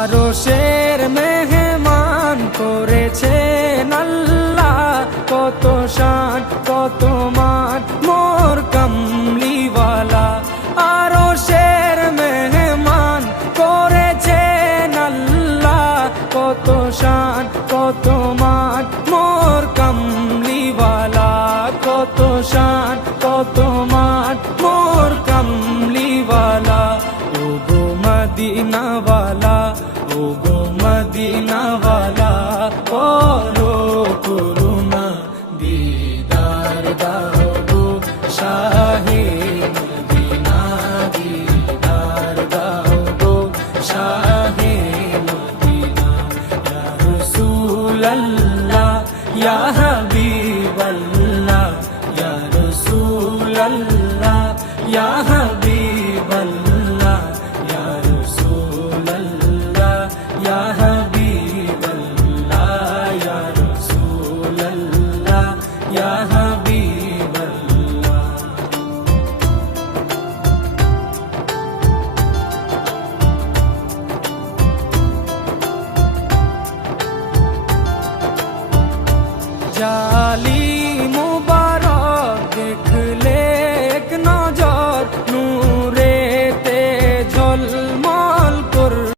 আরশের মেহমান করেছেন আল্লাহ, কত শান কত মান মোর কামলিওয়ালা। আরশের মেহমান করেছেন আল্লাহ, কত শান কত মান মোর কামলিওয়ালা, কত শান কত মান মোর কামলিওয়ালা। ও গো মদিনাওয়ালা, ও গো মদিনাওয়ালা, বড় করুণা দিদার দাও গো শাহে মদিনা, দিদার দাও গো শাহে মদিনা। ইয়া রাসূলাল্লাহ ইয়া হাবিবাল্লাহ, ইয়া রাসূলাল্লাহ ইয়া হাবিবাল্লাহ, ইয়া রাসূলাল্লাহ ইয়া হাবিবাল্লাহ, ইয়া রাসূলাল্লাহ ইয়া হাবিবাল্লাহ। জালি